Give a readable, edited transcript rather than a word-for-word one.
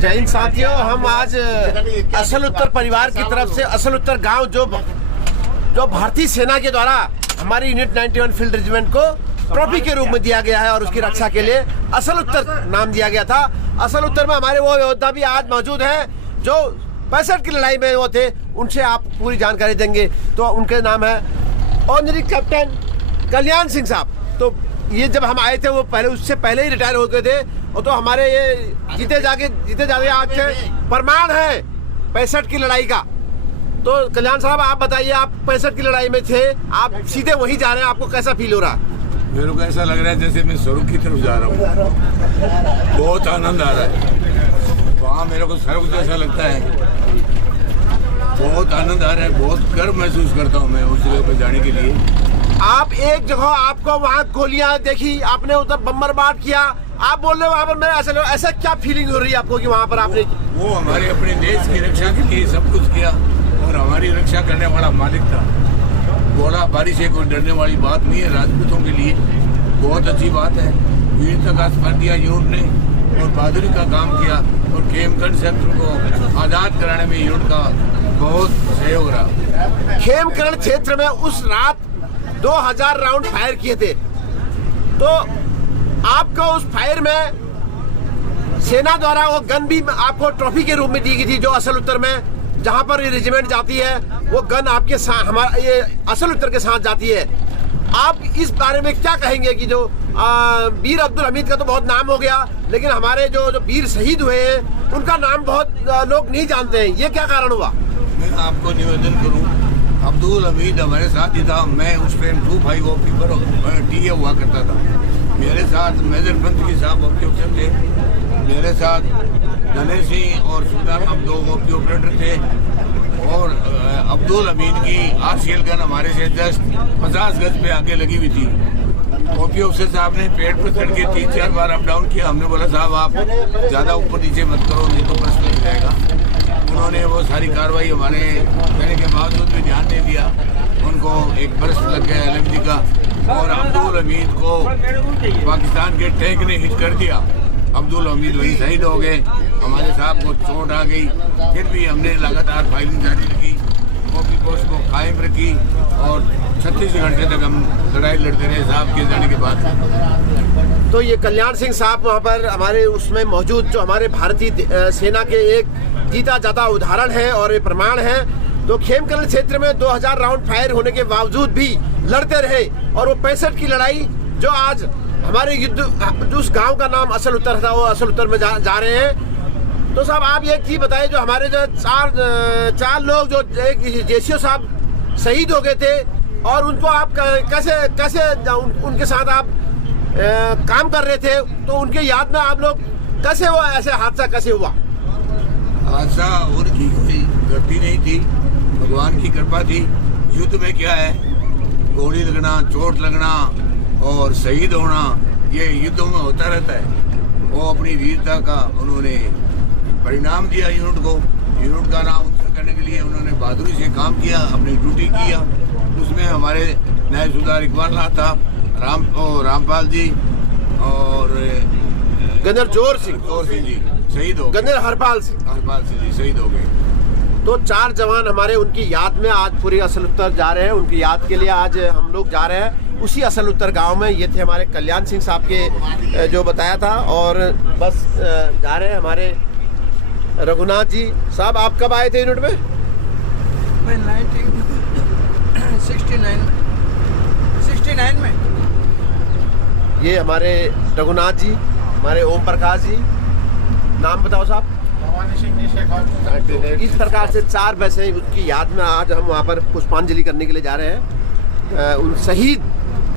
जय हिंद साथियों, हम आज असल उत्तर परिवार की तरफ से असल उत्तर गांव जो भारतीय सेना के द्वारा हमारी यूनिट 91 फील्ड रेजिमेंट को ट्रॉफी के रूप में दिया गया है और उसकी रक्षा के लिए असल उत्तर नाम दिया गया था। असल उत्तर में हमारे वो योद्धा भी आज मौजूद हैं जो 65 की लड़ाई में वो थे। उनसे आप पूरी जानकारी देंगे। तो उनके नाम है ऑनरी कैप्टन कल्याण सिंह साहब। तो ये जब हम आए थे वो पहले उससे पहले ही रिटायर हो गए थे और तो हमारे ये जीते जागे आज के प्रमाण है 65 की लड़ाई का। तो कल्याण साहब आप बताइए, आप 65 की लड़ाई में थे, आप सीधे वहीं जा रहे हैं, आपको कैसा फील हो रहा है? मेरे को ऐसा लग रहा है जैसे मैं स्वर्ग की तरफ जा रहा हूँ। बहुत आनंद आ रहा है वहाँ, मेरे को स्वर्ग जैसा लगता है। बहुत आनंद आ रहा है, बहुत गर्व महसूस करता हूँ मैं उस जगह पर जाने के लिए। आप एक जगह आपको वहाँ गोलियां देखी, आपने उधर बम्बरबाद किया, आप बोल रहे हो वहाँ पर मैं ऐसा क्या फीलिंग हो रही है आपको कि वहाँ पर आपने वो हमारे अपने देश की रक्षा के लिए सब कुछ किया और हमारी रक्षा करने वाला मालिक था। गोला बारी से कोई डरने वाली बात नहीं है। राजपूतों के लिए बहुत अच्छी बात है। वीरता का स्मरण दिया यूनिट ने और बहादुरी का काम किया और खेमकरण क्षेत्र को आजाद कराने में यूनिट का बहुत सहयोग रहा। खेमकरण क्षेत्र में उस रात 2000 राउंड फायर किए थे। तो आपको उस फायर में सेना द्वारा वो गन भी आपको ट्रॉफी के रूप में दी गई थी। जो असल उत्तर में जहां पर ये रेजिमेंट जाती है वो गन आपके साथ, हमारा ये असल उत्तर के साथ जाती है। आप इस बारे में क्या कहेंगे कि जो वीर अब्दुल हमीद का तो बहुत नाम हो गया, लेकिन हमारे जो वीर शहीद हुए हैं उनका नाम बहुत लोग नहीं जानते हैं, ये क्या कारण हुआ? मैं आपको निवेदन करूं, अब्दुल हमीद हमारे साथ ही था। मैं उस टाइम 25 OP पर टीए हुआ करता था। मेरे साथ मेजर पंथी साहब ऑपरेटर थे, मेरे साथ धनेश सिंह और सुल्तान हम 2 OP ऑपरेटर थे और अब्दुल हमीद की RCL गन हमारे से जस्ट 50 गज पे आगे लगी हुई थी। OP ऑफिसर साहब ने पेड़ पर चढ़ के 3-4 बार अप डाउन किया। हमने बोला साहब आप ज़्यादा ऊपर नीचे मत करो, नहीं तो प्रश्न हो जाएगा। उन्होंने वो सारी कार्रवाई हमारे कहने के बावजूद भी ध्यान नहीं दिया। उनको एक बरस लग गया LMG का और अब्दुल हमीद को पाकिस्तान के टैंक ने हिट कर दिया। अब्दुल हमीद वही शहीद हो गए। हमारे साहब को चोट आ गई, फिर भी हमने लगातार फायरिंग जारी रखी, OP पोस्ट को कायम रखी और 36 घंटे तक हम लड़ाई लड़ते रहे साहब के जाने के बाद। तो ये कल्याण सिंह साहब वहाँ पर हमारे उसमें मौजूद जो हमारे भारतीय सेना के एक जीता जाता उदाहरण है और ये प्रमाण है। तो खेमकरण क्षेत्र में 2000 राउंड फायर होने के बावजूद भी लड़ते रहे और वो 65 की लड़ाई जो आज हमारे युद्ध उस गांव का नाम असल उत्तर था वो असल उत्तर में जा रहे हैं। तो साहब आप एक चीज बताइए, जो हमारे जो चार लोग जो एक जेसीओ साहब शहीद हो गए थे और उनको आप कैसे उनके साथ आप काम कर रहे थे, तो उनके याद में आप लोग कैसे वो ऐसे हादसा कैसे हुआ? हादसा उनकी कोई गलती नहीं थी, भगवान की कृपा थी। युद्ध में क्या है, गोली लगना, चोट लगना और शहीद होना, ये युद्धों में होता रहता है। वो अपनी वीरता का उन्होंने परिणाम दिया यूनिट को। यूनिट का नाम ऊंचा करने के लिए उन्होंने बहादुरी से काम किया, अपनी ड्यूटी किया। उसमें हमारे न्याय सुधार इकबाल था, रामपाल जी और गंजर जोर सिंह जी शहीद हो गए। गंजर हरपाल सिंह जी शहीद हो गए। तो 4 जवान हमारे उनकी याद में आज पूरे असल उत्तर जा रहे हैं। उनकी याद के लिए आज हम लोग जा रहे हैं उसी असल उत्तर गांव में। ये थे हमारे कल्याण सिंह साहब के जो बताया था। और बस जा रहे हैं हमारे रघुनाथ जी साहब। आप कब आए थे यूनिट में? मैं 1969 में। ये हमारे रघुनाथ जी, हमारे ओम प्रकाश जी, नाम बताओ साहब। इस प्रकार से 4 बसें उसकी याद में आज हम वहाँ पर पुष्पांजलि करने के लिए जा रहे हैं। उन शहीद